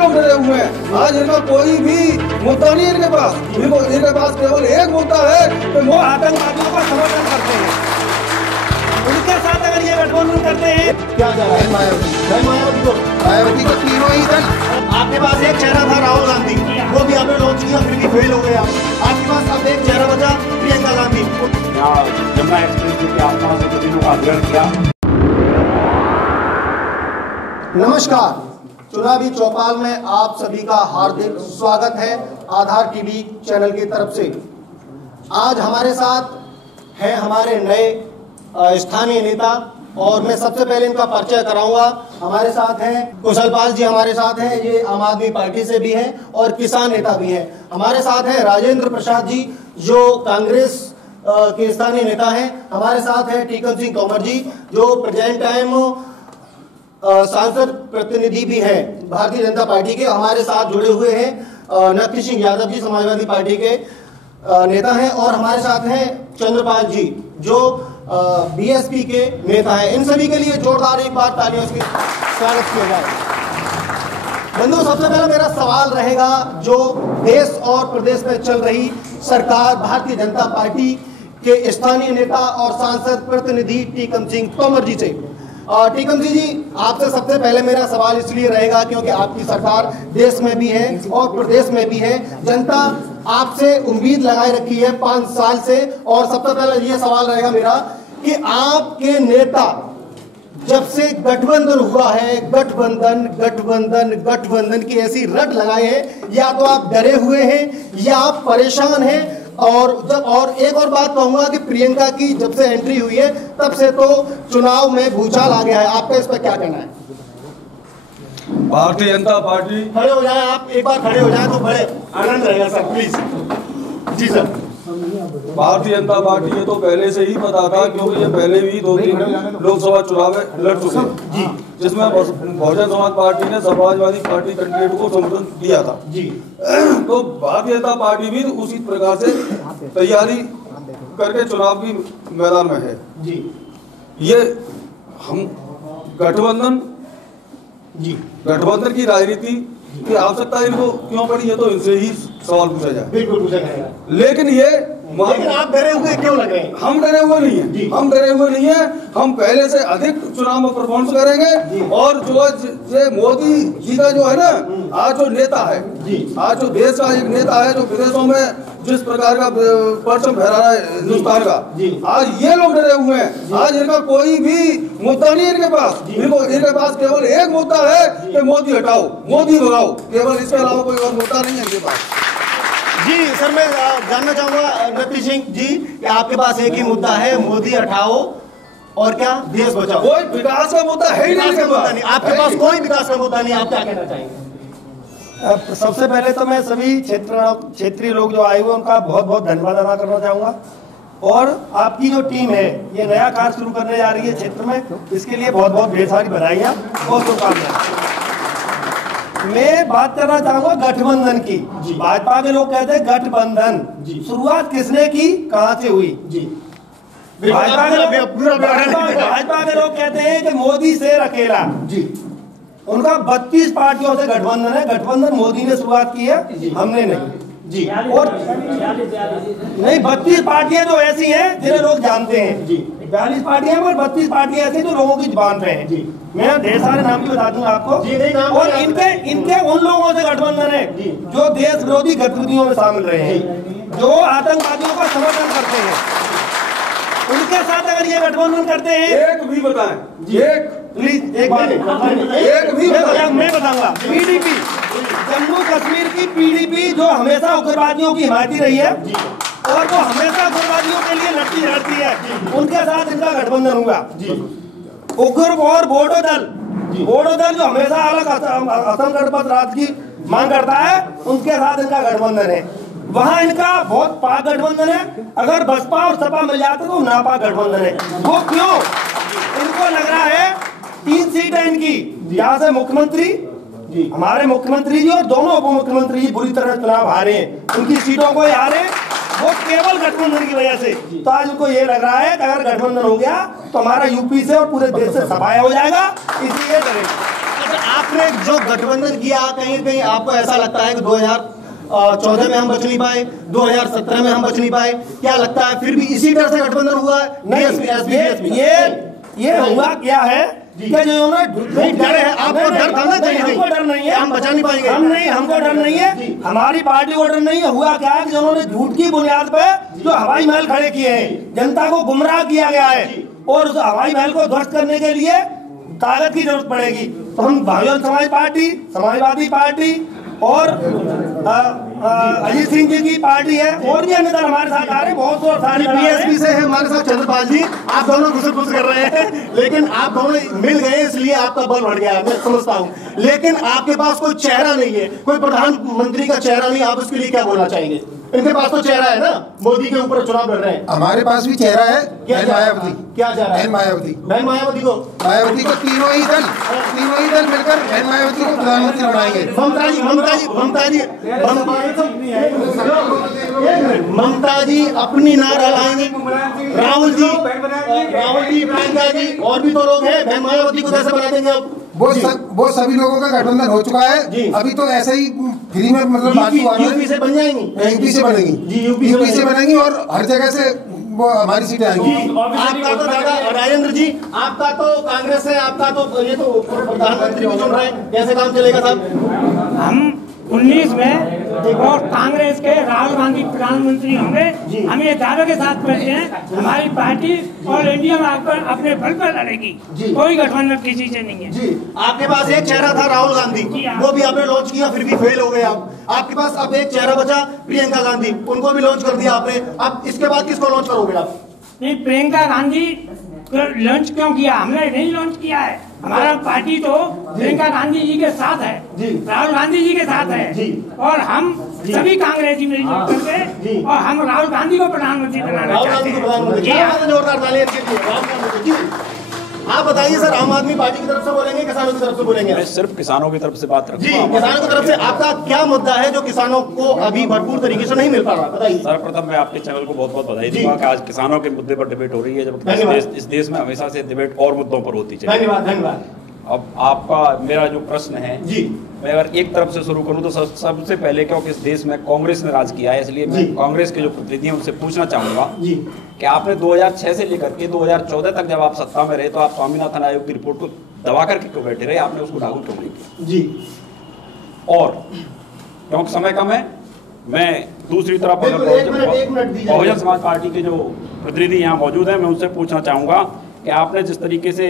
लोग डरे हुए हैं। आज इनका कोई भी मुद्दा नहीं है इनके पास। इनके पास केवल एक मुद्दा है कि वो आतंकवादियों का समर्थन करते हैं। उनके साथ अगर ये गठबंधन करते हैं क्या जा रहा है? मायावती को तीनों ही दल। आपके पास एक चेहरा था राहुल गांधी, वो भी आपने लॉन्च किया, फिर भी फेल हो गया। आपके पास अब एक चेहरा बचा प्रियंका गांधी। जमुना एक्सप्रेस के आसपास प्रतिनिधियों का अध्ययन किया। नमस्कार, चुनावी चौपाल में आप सभी का हार्दिक स्वागत है आधार टीवी चैनल की तरफ से। आज हमारे साथ हैं हमारे नए स्थानीय नेता और मैं सबसे पहले इनका परिचय कराऊंगा। हमारे साथ हैं कुशल पाल जी, हमारे साथ हैं, ये आम आदमी पार्टी से भी हैं और किसान नेता भी हैं। हमारे साथ हैं राजेंद्र प्रसाद जी, जो कांग्रेस के स्थानीय नेता हैं। हमारे साथ हैं टीकम सिंह तोमर जी, जो प्रेजेंट टाइम सांसद प्रतिनिधि भी हैं भारतीय जनता पार्टी के। हमारे साथ जुड़े हुए हैं नरसिंह सिंह यादव जी, समाजवादी पार्टी के नेता हैं। और हमारे साथ हैं चंद्रपाल जी, जो बीएसपी के नेता हैं। इन सभी के लिए जोरदार एक बार तालियों से स्वागत किया जाए। बंधु, सबसे पहला मेरा सवाल रहेगा, जो देश और प्रदेश में चल रही सरकार भारतीय जनता पार्टी के स्थानीय नेता और सांसद प्रतिनिधि टीकम सिंह तोमर जी से। टीकम सिंह जी, आपसे सबसे पहले मेरा सवाल इसलिए रहेगा क्योंकि आपकी सरकार देश में भी है और प्रदेश में भी है। जनता आपसे उम्मीद लगाए रखी है 5 साल से। और सबसे पहले ये सवाल रहेगा मेरा कि आपके नेता जब से गठबंधन हुआ है, गठबंधन गठबंधन गठबंधन की ऐसी रट लगाए हैं, या तो आप डरे हुए हैं या आप परेशान हैं। और एक और बात कहूंगा कि प्रियंका की जब से एंट्री हुई है तब से तो चुनाव में भूचाल आ गया है। आपका इस पर क्या कहना है? भारतीय जनता पार्टी, खड़े हो जाए आप, एक बार खड़े हो जाए तो बड़े आनंद रहेगा sir, please. Ji sir. Bharatiya Janata party ये तो पहले से ही पता था, क्योंकि ये पहले भी 2-3 लोकसभा चुनाव लड़ चुके हैं, जिसमें बहुजन समाज पार्टी ने समाजवादी पार्टी कैंडिडेट को समर्थन दिया था जी। तो भारतीय जनता पार्टी भी उसी प्रकार से तैयारी करके चुनाव की मैदान में है जी। ये हम गठबंधन की राजनीति की आवश्यकता इनको क्यों पड़ी, ये तो इनसे ही सवाल पूछा जाए। बिल्कुल पूछा जाएगा। लेकिन आप डरे हुए क्यों लग रहे हैं? हम डरे हुए नहीं है, हम डरे हुए नहीं है। हम पहले से अधिक चुनाव में परफॉर्मेंस करेंगे। और जो मोदी जी का जो है ना, आज जो नेता है, आज जो देश का एक नेता है, जो विदेशों में जिस प्रकार का परचम फहरा रहा है हिंदुस्तान का, आज ये लोग डरे हुए हैं। आज इनका कोई भी मुद्दा नहीं है इनके पास। इनके पास केवल एक मुद्दा है कि मोदी हटाओ, मोदी भगाओ, केवल इसके अलावा कोई और मुद्दा नहीं है इनके पास। जी सर, मैं जानना चाहूंगा नरसिंह सिंह जी कि आपके पास एक ही मुद्दा है, मोदी हटाओ और क्या, देश बचाओ। कोई विकास का मुद्दा है ही नहीं। आपके पास कोई विकास का मुद्दा नहीं। आप क्या कहना चाहेंगे? सबसे पहले तो मैं सभी क्षेत्रीय लोग जो आए हुए उनका बहुत बहुत धन्यवाद अदा करना चाहूँगा। और आपकी जो टीम है, ये नया कार्य शुरू करने जा रही है क्षेत्र में, इसके लिए बहुत बहुत ढेर सारी बधाइयाँ और शुभकामनाएं। मैं बात करना चाहूँगा गठबंधन की। भाजपा के लोग कहते हैं गठबंधन, शुरुआत किसने की, कहाँ से हुई? भाजपा के लोग कहते हैं कि मोदी से अकेला जी। उनका 32 पार्टियों से गठबंधन है। गठबंधन मोदी ने शुरुआत की है, हमने नहीं जी। और नहीं, 32 पार्टियां जो ऐसी हैं जिन्हें लोग जानते हैं जी। 42 पार्टियां पर 32 पार्टियां ऐसी जो लोगों की जुबान पे हैं जी। मैं ढेर सारे नाम भी बता दूंगा आपको। और इनके उन लोगों से गठबंधन है जो देश विरोधी गतिविधियों में शामिल रहे हैं, जो आतंकवादियों का समर्थन करते हैं। उनके साथ अगर ये गठबंधन करते हैं, एक भी बताएं, प्लीज एक भी मैं बताऊंगा। पीडीपी, जम्मू कश्मीर की पीडीपी, जो हमेशा उग्रवादियों की हिमायती रही है और वो हमेशा उग्रवादियों के लिए लड़ती है, उनके साथ इनका गठबंधन हुआ। उग्र और बोडो दल जो हमेशा अलग असम गणपत राज्य की मांग करता है, उनके साथ इनका गठबंधन है। वहां इनका बहुत पाक गठबंधन है। अगर बसपा और सपा मिल जाते तो नापाक गठबंधन है। वो क्यों? इनको लग रहा है 3 सीट है इनकी, यहाँ से मुख्यमंत्री हमारे मुख्यमंत्री जी और दोनों उप मुख्यमंत्री जी बुरी तरह चुनाव हारे हैं। उनकी सीटों को हारे वो केवल गठबंधन की वजह से। तो आज उनको ये लग रहा है कि अगर गठबंधन हो गया तो हमारा यूपी से और पूरे देश से सफाया हो जाएगा, इसलिए करेंगे। आप आपने जो गठबंधन किया, कहीं कहीं आपको ऐसा लगता है कि 2014 में हम बच नहीं पाए, 2017 में हम बच नहीं पाए, क्या लगता है फिर भी इसी तरह से गठबंधन हुआ है? ये हुआ क्या है कि जो ना डर है, आपको डर था ना? हमको डर नहीं है, हम बचा नहीं पाएंगे। हमको डर नहीं है, हमारी पार्टी को डर नहीं है। हुआ क्या है कि जिन्होंने झूठ की बुनियाद पे जो हवाई महल खड़े किए हैं, जनता को गुमराह किया गया है, और उस हवाई महल को ध्वस्त करने के लिए ताकत की जरूरत पड़ेगी। तो हम बहुजन समाज पार्टी, समाजवादी पार्टी और अजीत सिंह जी की पार्टी है, और भी अन्य दल हमारे साथ आ रहे हैं, बहुत सारी बीएसपी से है हमारे साथ चंद्रपाल जी। आप दोनों घुसर कर रहे हैं, लेकिन आप दोनों मिल गए इसलिए आपका बल बढ़ गया है, मैं समझता हूँ। लेकिन आपके पास कोई चेहरा नहीं है, कोई प्रधानमंत्री का चेहरा नहीं, आप उसके लिए क्या बोलना चाहेंगे? इनके पास तो चेहरा है ना, मोदी के ऊपर चुनाव लड़ रहे हैं। हमारे पास भी चेहरा है, मायावती। क्या चेहरा है? मायावती मायावती को तीनों ही दल मिलकर बहन मायावती को प्रधानमंत्री बनाएंगे। ममता जी अपनी नारा लाएंगे, राहुल जी, प्रियंका जी, और भी तो लोग हैं, बहन मायावती को कैसे बना देंगे आप? वो सभी लोगों का गठबंधन हो चुका है। अभी तो ऐसे ही फ्री में मतलब यूपी से बन जाएंगी, यूपी से बनेंगी, यूपी से बनेंगी, और हर जगह से वो हमारी सीटें आएंगी। आपका तो दादा राजेंद्र जी, आपका तो कांग्रेस है, आपका तो ये तो प्रधानमंत्री भी चुन रहे हैं, कैसे काम चलेगा साहब? हम 19 में और कांग्रेस के राहुल गांधी प्रधानमंत्री होंगे, हम ये दावे के साथ कहते हैं हमारी पार्टी ऑल इंडिया में अपने बल पर लड़ेगी, कोई गठबंधन किसी से नहीं है। जी, आपके पास एक चेहरा था राहुल गांधी, वो भी आपने लॉन्च किया, फिर भी फेल हो गए आप। आपके पास अब एक चेहरा बचा प्रियंका गांधी, उनको भी लॉन्च कर दिया आपने। अब इसके बाद किसको लॉन्च करोगे आप? नहीं, प्रियंका गांधी लॉन्च क्यों किया? हमने नहीं लॉन्च किया है, हमारा पार्टी तो प्रियंका गांधी जी के साथ है, राहुल गांधी जी के साथ है, और हम सभी कांग्रेसी मिलजुल करके और हम राहुल गांधी को प्रधानमंत्री बनाना चाहते हैं। जोरदार तालियां के लिए। आप बताइए सर, आम आदमी पार्टी की तरफ से बोलेंगे, किसानों की तरफ से बोलेंगे? मैं सिर्फ किसानों की तरफ से बात रखूंगा। जी, किसानों की तरफ से आपका क्या मुद्दा है जो किसानों को अभी भरपूर तरीके से नहीं मिल पा रहा? बताइए। सर्वप्रथम मैं आपके चैनल को बहुत बहुत बधाई दूंगा कि आज किसानों के मुद्दे पर डिबेट हो रही है, जबकि इस देश में हमेशा से डिबेट और मुद्दों पर होती है। धन्यवाद। अब आपका मेरा जो प्रश्न है जी, मैं अगर एक तरफ से शुरू करूं तो सबसे पहले क्योंकि इस देश में कांग्रेस ने राज किया है, इसलिए मैं कांग्रेस के जो प्रतिनिधि हैं उनसे पूछना चाहूंगा कि आपने 2006 से लेकर के 2014 तक जब आप सत्ता में रहे तो आप स्वामीनाथन आयोग की रिपोर्ट को दबा करके क्यों बैठे रहे? आपने उसको लागू क्यों नहीं किया? जी, और क्योंकि समय कम है, मैं दूसरी तरफ बहुजन समाज पार्टी के जो प्रतिनिधि यहाँ मौजूद हैं, मैं उनसे पूछना चाहूँगा कि आपने जिस तरीके से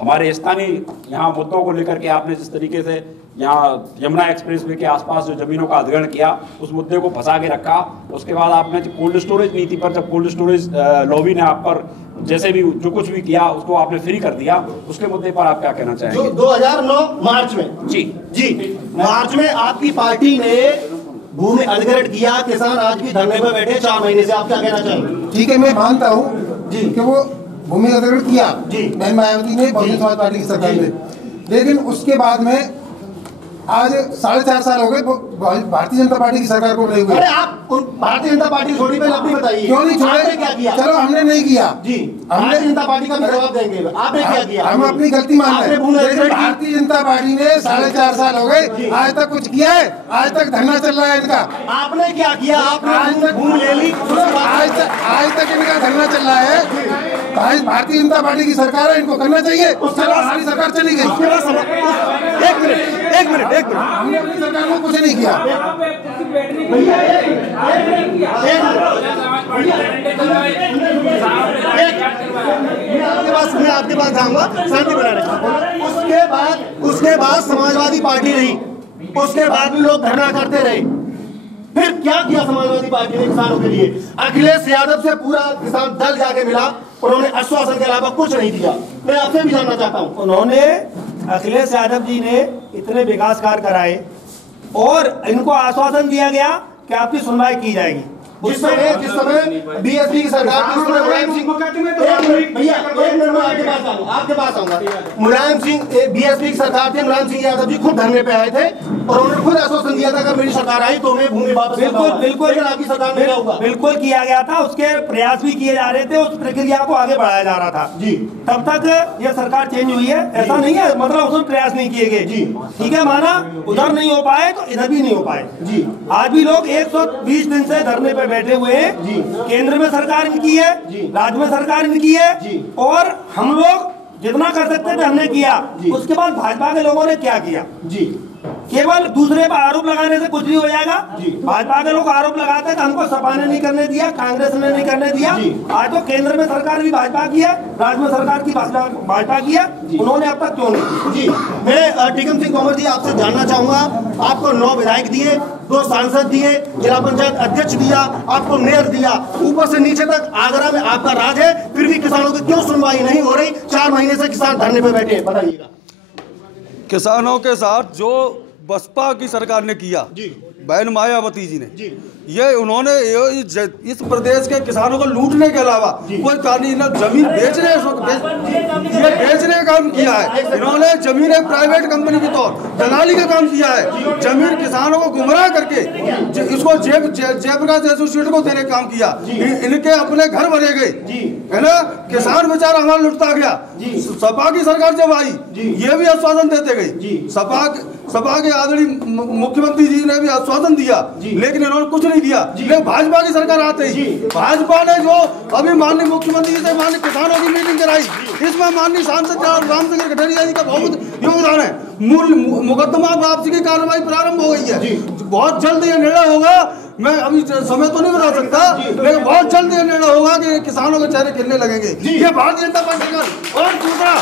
हमारे स्थानीय यहाँ मुद्दों को लेकर के आपने जिस तरीके से यहाँ यमुना एक्सप्रेसवे के आसपास जो जमीनों का अधिग्रहण किया, उस मुद्दे को फंसा के रखा। उसके बाद आपने कोल्ड स्टोरेज नीति पर, जब कोल्ड स्टोरेज लॉबी ने आप पर जैसे भी जो कुछ भी किया उसको आपने फ्री कर दिया, उसके मुद्दे पर आप क्या कहना चाहेंगे? 2009 मार्च में मार्च में आपकी पार्टी ने भूमि अधिग्रहण किया, किसान आज भी धरने पर बैठे 4 महीने से, आप क्या कहना चाहेंगे? ठीक है, मैं मानता हूँ जी कि वो भूमि अधिग्रहण किया बहन मायावती ने, बहुजन समाज पार्टी की सरकार ने, लेकिन उसके बाद में आज 4.5 साल हो गए भारतीय जनता पार्टी की सरकार को नहीं हुए। अरे आप भारतीय जनता पार्टी छोड़ी, पहले अपनी बताइए क्यों नहीं छोड़े? क्या किया? चलो हमने नहीं किया जी, भारतीय जनता पार्टी का भी जवाब देंगे, आपने क्या किया? हम अपनी गलती मान रहे हैं। भारतीय जनता पार्टी ने 4.5 साल हो गए, आज तक कुछ किया है? आज तक धरना चल रहा है इनका। आपने क्या किया? आपने आज तक भूमि ले ली, आज तक इनका धरना चल रहा है। भारतीय जनता पार्टी की सरकार है, इनको करना चाहिए। हमारी सरकार चली गई। एक मिनट हमने अपनी सरकार को कुछ नहीं किया। मैं आपके पास जाऊंगा, शांति बना रहे। उसके बाद समाजवादी पार्टी रही, उसके बाद भी लोग धरना करते रहे। फिर क्या किया समाजवादी पार्टी ने किसानों के लिए? अखिलेश यादव से पूरा किसान दल जाके मिला, उन्होंने आश्वासन के अलावा कुछ नहीं दिया। मैं आपसे भी जानना चाहता हूँ, उन्होंने अखिलेश यादव जी ने इतने विकास कार्य कराए और इनको आश्वासन दिया गया कि आपकी सुनवाई की जाएगी। जिस समय बीएसपी की सरकार थी, उस समय मुलायम सिंह, भैया आपके पास आऊंगा, मुलायम सिंह बीएसपी की सरकार थी, मुलायम सिंह यादव जी खुद धरने पे आए थे और उन्होंने खुद आश्वासन दिया था अगर मेरी सरकार आई तो मैं भूमि वापस, बिल्कुल आपकी सरकार में क्या हुआ? बिल्कुल किया गया था, उसके प्रयास भी किए जा रहे थे, उस प्रक्रिया को आगे बढ़ाया जा रहा था जी। तब तक ये सरकार चेंज हुई है, ऐसा नहीं है मतलब उसमें प्रयास नहीं किए गए जी, ठीक है, माना उधर नहीं हो पाए तो इधर भी नहीं हो पाए जी। आज भी लोग 120 दिन से धरने पे बैठे हुए हैं जी। केंद्र में सरकार इनकी है, राज्य में सरकार इनकी है और हम लोग जितना कर सकते थे हमने किया। उसके बाद भाजपा के लोगों ने क्या किया जी? केवल दूसरे पर आरोप लगाने से कुछ नहीं हो जाएगा। भाजपा के लोग आरोप लगाते हैं, हमको सपा ने नहीं करने दिया, कांग्रेस ने नहीं करने दिया। आज तो केंद्र में सरकार भी भाजपा की है, राज्य में सरकार की भाजपा की है, उन्होंने अब तक क्यों नहीं? जी, मैं टीकम सिंह तोमर जी आपसे जानना चाहूंगा, आपको 9 विधायक दिए, 2 सांसद दिए, जिला पंचायत अध्यक्ष दिया, आपको मेयर दिया, ऊपर से नीचे तक आगरा में आपका राज है, फिर भी किसानों की क्यों सुनवाई नहीं हो रही? 4 महीने से किसान धरने पे बैठे हैं, बताइएगा। किसानों के साथ जो बसपा की सरकार ने किया, बहन मायावती जी ने, ये उन्होंने इस प्रदेश के किसानों को लूटने के अलावा कोई कानूनी न जमीन बेचने का काम किया है। इन्होंने जमीन एक प्राइवेट कंपनी के तौर दलाली का काम किया है, जमीन किसानों को गुमराह करके इसको जयप्रकाश एसोसिएट को देने का काम किया। इनके अपने घर बने गए है ना, किसान बेचारा हमारा लुटता गया। सपा की सरकार जब आई ये भी आश्वासन देते गई, सपा के आदरणीय मुख्यमंत्री जी ने भी आश्वासन दिया, लेकिन इन्होंने कुछ नहीं दिया। लेकिन भाजपा की सरकार आते ही भाजपा ने जो अभी माननीय मुख्यमंत्री से माननीय किसानों की मीटिंग कराई, इसमें माननीय सांसद रामचंद्र कटरिया जी का बहुत योगदान है। मूल मुकदमा वापसी की कार्रवाई प्रारंभ हो गई है, बहुत जल्द ये निर्णय होगा। मैं अभी समय तो नहीं बता सकता, लेकिन बहुत जल्द ये निर्णय होगा कि किसानों के चेहरे खिलने लगेंगे। ये भारतीय जनता पार्टी का। और दूसरा,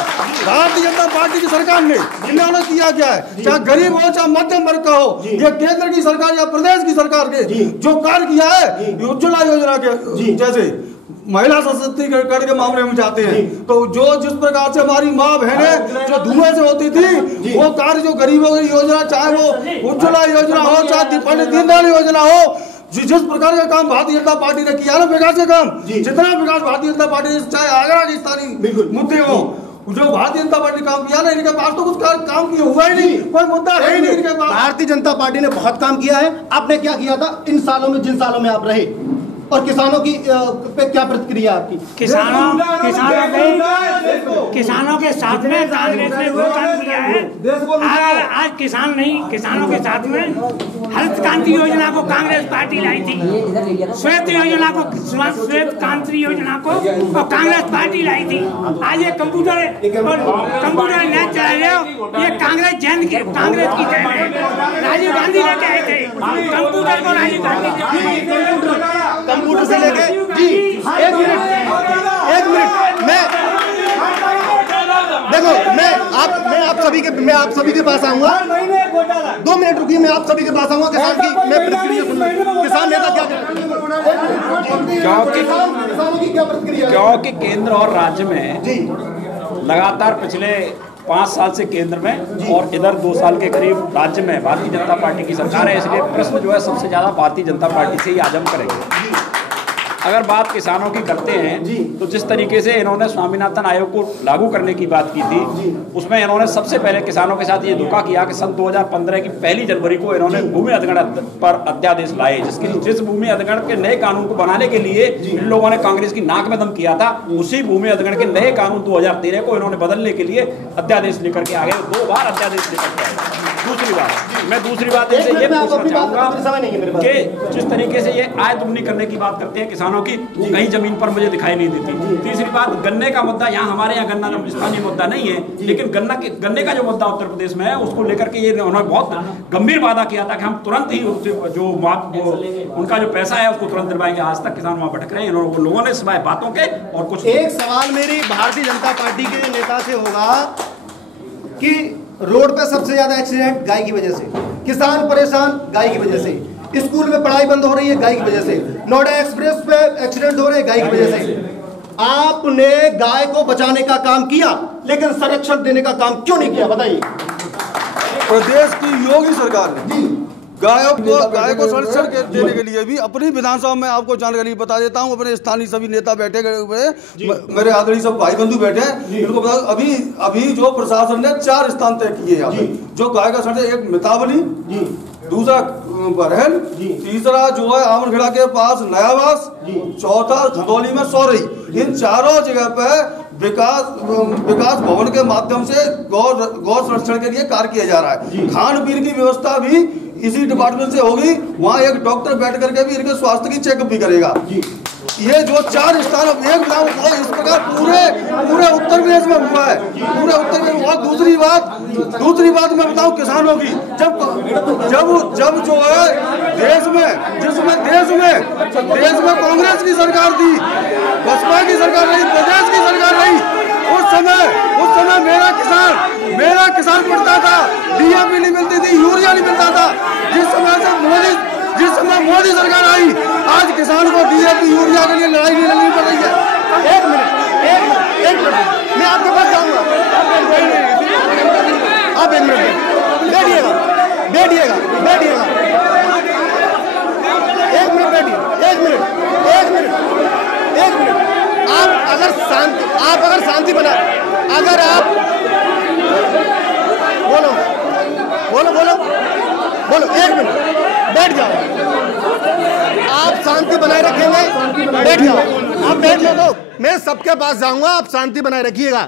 भारतीय जनता पार्टी की सरकार ने इन्होंने किया क्या है, चाहे गरीब हो चाहे मध्यम वर्ग का हो, ये केंद्र की सरकार या प्रदेश की सरकार के जो कार्य किया है, उज्ज्वला योजना के जैसे महिला सशक्तिकरण के मामले में जाते हैं, तो जो जिस प्रकार से हमारी माँ बहनें जो धुएं से होती थी, वो कार्य जो गरीबों की योजना, चाहे वो उज्ज्वला योजना हो चाहे पंडित दीनदयाल योजना हो, जिस प्रकार का काम भारतीय जनता पार्टी ने किया ना, विकास का काम, जितना विकास भारतीय जनता पार्टी ने, चाहे आगरा के स्थानीय मुद्दे हो, जो भारतीय जनता पार्टी काम किया ना, इनके पास तो कुछ काम किया हुआ ही नहीं, कोई मुद्दा है ही नहीं इनके पास। भारतीय जनता पार्टी ने बहुत काम किया है। आपने क्या किया था इन सालों में, जिन सालों में आप रहे, और किसानों की पे क्या प्रतिक्रिया आपकी? किसानों के साथ में कांग्रेस ने वो काम किया है। आज किसान नहीं, किसानों के साथ में हरित क्रांति योजना को कांग्रेस पार्टी लाई थी, श्वेत योजना को, श्वेत क्रांति योजना को और कांग्रेस पार्टी लाई थी। आज ये कंप्यूटर नेट चला रहे हो, ये कांग्रेस की देन है। राजीव गांधी लेके आए थे कंप्यूटर को, राजीव गांधी कंप्यूटर से लेके जी। एक मिनट मैं देखो, मैं आप सभी के पास आऊंगा। 2 मिनट रुकिए, मैं आप सभी के पास आऊंगा। किसान की मैं प्रतिक्रिया सुनूंगा। किसान नेता क्या क्योंकि केंद्र और राज्य में लगातार पिछले 5 साल से केंद्र में और इधर 2 साल के करीब राज्य में भारतीय जनता पार्टी की सरकार है, इसलिए प्रश्न जो है सबसे ज्यादा भारतीय जनता पार्टी से ही आज हम करेंगे। अगर बात किसानों की करते हैं तो जिस तरीके से इन्होंने स्वामीनाथन आयोग को लागू करने की बात की थी, उसमें इन्होंने सबसे पहले किसानों के साथ ये धोखा किया कि सन 2015 की 1 जनवरी को इन्होंने भूमि अधिग्रहण पर अध्यादेश लाए, जिस भूमि अधिग्रहण के नए कानून को बनाने के लिए इन लोगों ने कांग्रेस की नाक में दम किया था, उसी भूमि अधिग्रहण के नए कानून 2013 को इन्होंने बदलने के लिए अध्यादेश लेकर के आ गए। 2 बार अध्यादेश लेकर के आए। दूसरी बात इनसे ये पूछना चाहूंगा कि जिस तरीके से ये आय दुगनी करने की बात करते हैं किसानों की, कहीं जमीन पर मुझे दिखाई नहीं देती। तीसरी बात, गन्ने का मुद्दा, यहाँ हमारे यहाँ गन्ना स्थानीय मुद्दा नहीं है, लेकिन गन्ने का जो मुद्दा उत्तर प्रदेश में है, उसको लेकर के ये उन्होंने बहुत गंभीर वादा किया था कि हम तुरंत ही जो उनका जो पैसा है उसको तुरंत दिलवाएंगे। आज तक किसान वहाँ भटक रहे हैं लोगों ने, सिवाय बातों के और कुछ। एक सवाल मेरी भारतीय जनता पार्टी के नेता से होगा कि रोड पे सबसे ज्यादा एक्सीडेंट गाय की वजह से, किसान परेशान गाय की वजह से, स्कूल में पढ़ाई बंद हो रही है गाय की वजह से, नोएडा एक्सप्रेस पे एक्सीडेंट हो रहे हैं गाय की वजह से। आपने गाय को बचाने का काम किया, लेकिन संरक्षण देने का काम क्यों नहीं किया, बताइए। प्रदेश की योगी सरकार ने गाय को संरक्षण देने के लिए भी अपनी विधानसभा में आपको जानकारी बता देता हूं, अपने स्थानीय सभी नेता बैठे हुए, मेरे आदरणीय सब भाई बंधु बैठे हैं, इनको बता अभी जो प्रशासन ने 4 स्थान तय किए यहाँ पे, जो गाय का संरक्षण, एक मितावली, दूसरा बरहन, तीसरा जो है आमरखेड़ा के पास नयावास, चौथा खदौली में सौरई। इन चारों जगह पे विकास भवन के माध्यम से गौ संरक्षण के लिए कार्य किया जा रहा है। खान पीन की व्यवस्था भी इसी डिपार्टमेंट से होगी, वहाँ एक डॉक्टर बैठ करके भी इनके स्वास्थ्य की चेकअप भी करेगा। ये जो 4 स्थान एक गाँव इस प्रकार पूरे उत्तर प्रदेश में हुआ है, पूरे उत्तर प्रदेश। और दूसरी बात मैं बताऊं किसानों की, जब जो है देश में कांग्रेस की सरकार थी, बसपा की सरकार नहीं, प्रदेश की सरकार नहीं, उस समय मेरा किसान पड़ता था, DAP नहीं मिलती थी, यूरिया नहीं मिलता था। जिस समय मोदी सरकार आई, आज किसान को DAP यूरिया के लिए लड़ाई नहीं लड़नी पड़ रही है। एक मिनट मैं आपके पास जाऊंगा, आप एक मिनट बैठिएगा, एक मिनट। आप अगर शांति बना, अगर आप बोलो 1 मिनट, बैठ जाओ। आप शांति बनाए रखेंगे, बैठ जाओ, आप बैठ लो। तो मैं सबके पास जाऊंगा, आप शांति बनाए रखिएगा।